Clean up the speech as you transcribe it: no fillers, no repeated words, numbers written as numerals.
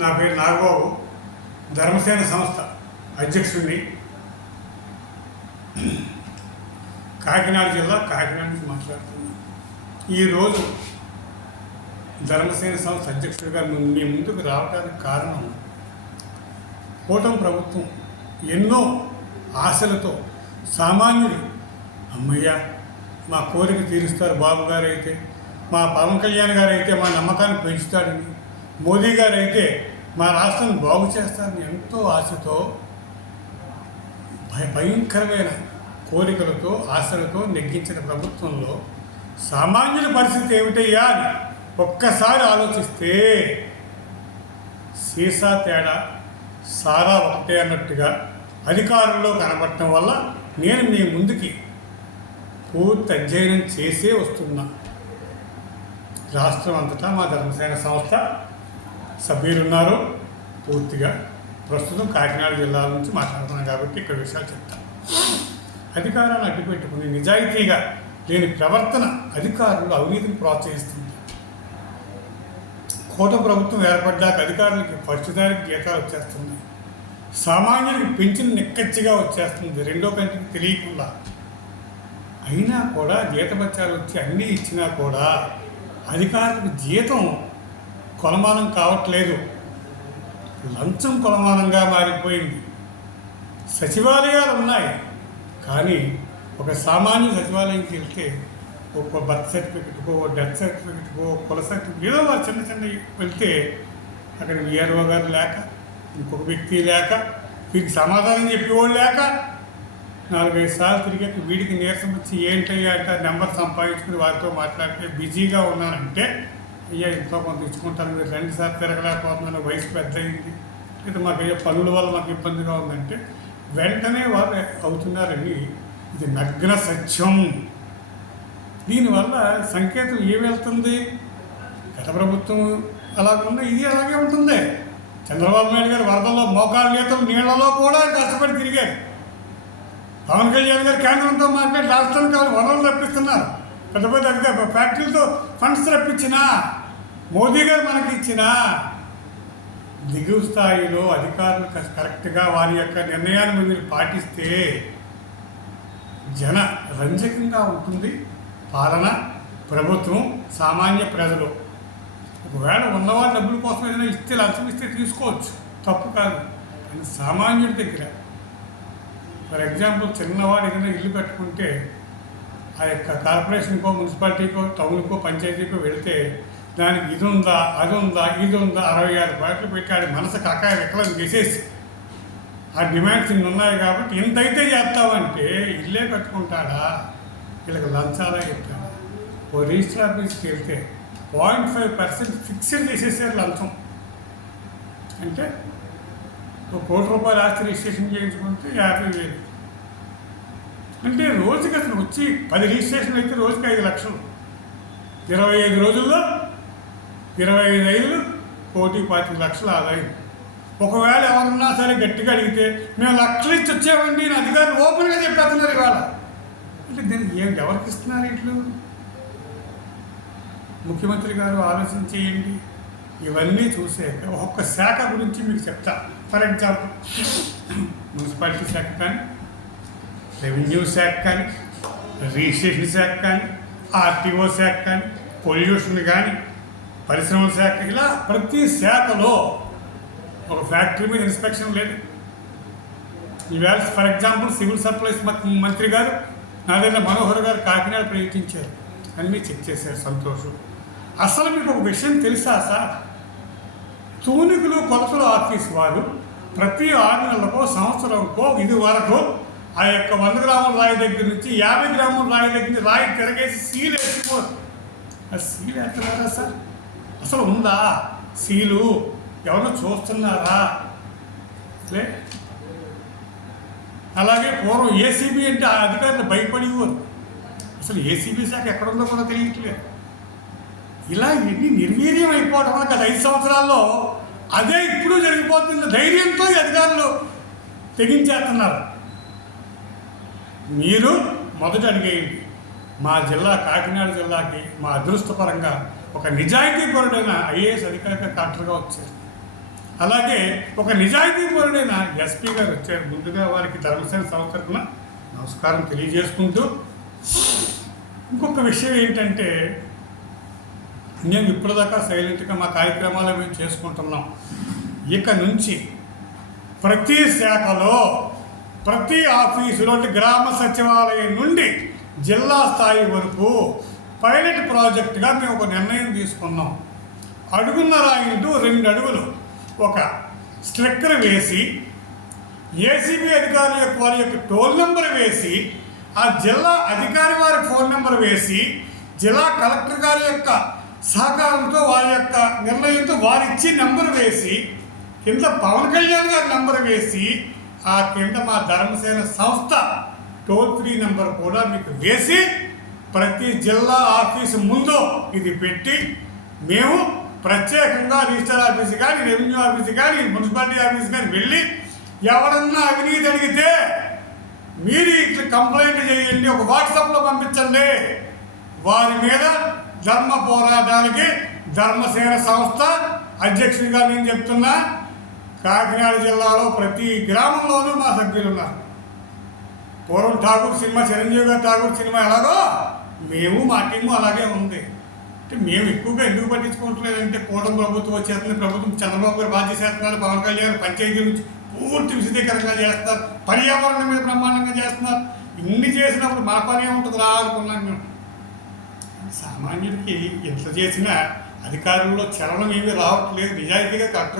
నా పేరు నాగబాబు, ధర్మసేన సంస్థ అధ్యక్షుడిని. కాకినాడ జిల్లా కాకినాడ నుంచి మాట్లాడుతున్నాను. ఈరోజు ధర్మసేన సంస్థ అధ్యక్షుడిగా మీ ముందుకు రావడానికి కారణం, కూటమి ప్రభుత్వం ఎన్నో ఆశలతో సామాన్యులు అమ్మయ్య మా కోరిక తీరుస్తారు, బాబు గారు అయితే, మా పవన్ కళ్యాణ్ గారు అయితే మా నమ్మకాన్ని పెంచుతాడని, మోదీ గారు అయితే మా రాష్ట్రాన్ని బాగు చేస్తారని ఎంతో ఆశతో భయంకరమైన కోరికలతో ఆశలతో నెగ్గించిన ప్రభుత్వంలో సామాన్యుల పరిస్థితి ఏమిటయ్యా అని ఒక్కసారి ఆలోచిస్తే సీసా తేడా సారా ఒకటే అన్నట్టుగా అధికారంలో కనబడటం వల్ల నేను మీ ముందుకి పూర్తి అధ్యయనం చేసే వస్తున్నా. రాష్ట్రం అంతటా మా ధర్మసేన సంస్థ సభ్యులున్నారు. పూర్తిగా ప్రస్తుతం కాకినాడ జిల్లా నుంచి మాట్లాడుతున్నాం కాబట్టి ఇక్కడ విషయాలు చెప్తాను. అధికారాన్ని అడ్డుపెట్టుకుని నిజాయితీగా లేని ప్రవర్తన అధికారులు అవినీతిని ప్రోత్సహిస్తుంది. కూటమి ప్రభుత్వం ఏర్పడ్డాక అధికారులకి ఫస్ట్ తారీఖు జీతాలు వచ్చేస్తున్నాయి. సామాన్యుడికి పెన్షన్ నిక్కచ్చిగా వచ్చేస్తుంది, రెండో కంటికి తెలియకుండా. అయినా కూడా జీతబత్యాలు వచ్చి అన్నీ ఇచ్చినా కూడా అధికారులకు జీతం కొలమానం కావట్లేదు, లంచం కొలమానంగా మారిపోయింది. సచివాలయాలు ఉన్నాయి, కానీ ఒక సామాన్య సచివాలయంకి వెళ్తే ఒక బర్త్ సర్టిఫికెట్కో, డెత్ సర్టిఫికెట్కో, కుల సర్టిఫికెట్ ఏదో వారు చిన్న చిన్న వెళ్తే అక్కడ విఆర్ఓ గారు లేక, ఇంకొక వ్యక్తి లేక, వీరికి సమాధానం చెప్పేవాళ్ళు లేక 4-5 సార్లు తిరిగాక వీడికి నీరసం వచ్చి ఏంటయ్యా అంటే నెంబర్ సంపాదించుకుని వారితో మాట్లాడితే బిజీగా ఉన్నానంటే, అయ్యా ఇంట్లో కొంత ఇచ్చుకుంటాను, మీరు 2 సార్లు తిరగలేకపోతున్నాను, వయసు పెద్ద అయింది, లేదా మాకు అయ్యే పనుల వల్ల మాకు ఇబ్బందిగా ఉందంటే వెంటనే వారు అవుతున్నారని ఇది నగ్న సత్యం. దీనివల్ల సంకేతం ఏమి వెళ్తుంది? గత ప్రభుత్వం అలాగున్నా ఇది అలాగే ఉంటుంది. చంద్రబాబు నాయుడు గారు వరదల్లో మోకాళ్ళ నేతలు నీళ్లలో కూడా కష్టపడి తిరిగారు. పవన్ కళ్యాణ్ గారు కేంద్రంతో మాట్లాడి రాష్ట్రానికి వాళ్ళు వనరులు రప్పిస్తున్నారు. పెద్ద పెద్ద ఫ్యాక్టరీలతో ఫండ్స్ రప్పించినా, మోదీ గారు మనకి ఇచ్చినా దిగువ స్థాయిలో అధికారులు కరెక్ట్గా వారి యొక్క నిర్ణయాన్ని మీరు పాటిస్తే జన రంజకంగా ఉంటుంది పాలన, ప్రభుత్వం, సామాన్య ప్రజలు. ఒకవేళ ఉన్నవాళ్ళ డబ్బుల కోసం ఏదైనా ఇస్తే, లంచం ఇస్తే తీసుకోవచ్చు, తప్పు కాదు. కానీ సామాన్యుడి దగ్గర ఫర్ ఎగ్జాంపుల్ చిన్నవాడు ఏదైనా ఇల్లు కట్టుకుంటే ఆ యొక్క కార్పొరేషన్కో, మున్సిపాలిటీకో, టౌన్కో, పంచాయతీకో వెళితే దానికి ఇది ఉందా, అది ఉందా, ఇది ఉందా 66 కోట్లు పెట్టి ఆడి మనసు కాకాయ వికలం చేసేసి ఆ డిమాండ్స్ ఇన్ని ఉన్నాయి కాబట్టి ఇంతైతే చేస్తామంటే ఇల్లే కట్టుకుంటాడా? వీళ్ళకి లంచాలా చెప్తాడా? ఓ రిజిస్టర్ ఆఫీస్కి వెళ్తే 0.5% ఫిక్స్డ్ చేసేసారు లంచం. అంటే ఒక ₹1 ఆస్తి రిజిస్ట్రేషన్ చేయించుకుంటే 50,000. అంటే రోజుకి అసలు వచ్చి 10 రిజిస్ట్రేషన్లు అయితే రోజుకి 5 లక్షలు. 25 రోజుల్లో 25 1,25 లక్షల ఆదాయం. ఒకవేళ ఎవరన్నా సరే గట్టిగా అడిగితే మేము లక్షలు ఇచ్చి వచ్చామండి నా అధికారులు ఓపెన్గా చెప్పేస్తున్నారు ఇవాళ. అంటే దీనికి ఎవరికి ఇస్తున్నారు ఇట్లు? ముఖ్యమంత్రి గారు ఆలోచించేయండి. ఇవన్నీ చూసాక ఒక్కొక్క శాఖ గురించి మీకు చెప్తా. ఫర్ ఎగ్జాంపుల్ మున్సిపాలిటీ శాఖ కానీ, రెవెన్యూ శాఖ కానీ, రిజిస్ట్రేషన్ శాఖ కానీ, ఆర్టీఓ శాఖ కానీ, పొల్యూషన్ కానీ, పరిశ్రమల శాఖ, ఇలా ప్రతి శాఖలో ఒక ఫ్యాక్టరీ మీద ఇన్స్పెక్షన్ లేదు. ఈవేళ ఫర్ ఎగ్జాంపుల్ సివిల్ సప్లైస్ మంత్రి గారు నాదేంద్ర మనోహర్ గారు కాకినాడ పర్యటించారు, అన్నీ చెక్ చేశారు, సంతోషం. అసలు మీకు ఒక విషయం తెలుసా సార్? తూనికలు కొలతలు ఆఫీస్ వారు ప్రతి 6 నెలలకో సంవత్సరంకో ఇది వరకు ఆ యొక్క 100 గ్రాముల రాయి దగ్గర నుంచి 50 గ్రాముల రాయి దగ్గర నుంచి రాయి తిరగేసి సీల్ వేసిపోరు. ఆ సీల్ ఎత్తలేరా సార్? అసలు ఉందా సీలు? ఎవరో చూస్తున్నారా? లే. అలాగే పూర్వం ఏసీబీ అంటే ఆ అధికారులు భయపడేవారు. అసలు ఏసీబీ శాఖ ఎక్కడుందో కూడా తెలియట్లేదు. ఇలా ఇవన్నీ నిర్వీర్యం అయిపోవడం వల్ల గత 5 సంవత్సరాల్లో అదే ఇప్పుడు జరిగిపోతున్న ధైర్యంతో ఈ అధికారులు తెగించేస్తున్నారు. మీరు మొదట అడిగేయండి, మా జిల్లా కాకినాడ జిల్లాకి మా అదృష్టపరంగా ఒక నిజాయితీపరుడైన ఐఏఎస్ అధికారిగా కలెక్టర్గా వచ్చారు. అలాగే ఒక నిజాయితీపరుడైన ఎస్పీ గారు వచ్చారు. ముందుగా వారికి ధర్మసేన సంస్థ తరపున నమస్కారం తెలియజేసుకుంటూ, ఇంకొక విషయం ఏంటంటే, మేము ఇప్పటిదాకా సైలెంట్గా మా కార్యక్రమాలు మేము చేసుకుంటున్నాం. ఇక నుంచి ప్రతి శాఖలో, ప్రతి ఆఫీసులో, గ్రామ సచివాలయం నుండి జిల్లా స్థాయి వరకు పైలట్ ప్రాజెక్టుగా మేము ఒక నిర్ణయం తీసుకున్నాం. అడుగున్నర ఇంటూ 2 అడుగులు ఒక స్ట్రక్చర్ వేసి, ఏసీబీ అధికారుల యొక్క వారి యొక్క టోల్ నెంబర్ వేసి, ఆ జిల్లా అధికారి వారి ఫోన్ నెంబర్ వేసి, జిల్లా కలెక్టర్ గారి యొక్క సహకారంతో వారి యొక్క నిర్ణయంతో వారిచ్చి నెంబర్ వేసి, కింద పవన్ కళ్యాణ్ గారి నెంబర్ వేసి, ఆ కింద మా ధర్మసేన సంస్థ టోల్ ఫ్రీ నెంబర్ కూడా మీకు వేసి, ప్రతి జిల్లా ఆఫీసు ముందు ఇది పెట్టి, మేము ప్రత్యేకంగా రిజిస్టర్ ఆఫీసు కానీ, రెవెన్యూ ఆఫీసు కానీ, మున్సిపాలిటీ ఆఫీసు కానీ వెళ్ళి ఎవరన్నా అవినీతి అడిగితే మీరు ఇట్లా కంప్లైంట్ చేయండి, ఒక వాట్సాప్లో పంపించండి. వారి మీద ధర్మ పోరాటానికి ధర్మసేన సంస్థ అధ్యక్షుడిగా నేను చెప్తున్నా. కాకినాడ జిల్లాలో ప్రతి గ్రామంలోనూ మా సభ్యులు ఉన్నారు. పూర్వం ఠాగూర్ సినిమా, చిరంజీవి గారి ఠాగూర్ సినిమా ఎలాగో మేము మా టీము అలాగే ఉంది. అంటే మేము ఎక్కువగా ఎందుకు పట్టించుకోవట్లేదంటే, కూటమి ప్రభుత్వం వచ్చేస్తుంది, ప్రభుత్వం చంద్రబాబు గారు బాధ్యత చేస్తున్నారు, పవన్ కళ్యాణ్ పంచాయతీ నుంచి పూర్తి విశదీకరంగా చేస్తారు, పర్యావరణం మీద బ్రహ్మాండంగా చేస్తున్నారు. ఇన్ని చేసినప్పుడు మన పని ఏముంటుంది రా అనుకున్నాను మేము. సామాన్యుడికి ఎంత చేసినా అధికారుల్లో చలనం ఏమీ రావట్లేదు. నిజాయితీగా కరెక్ట్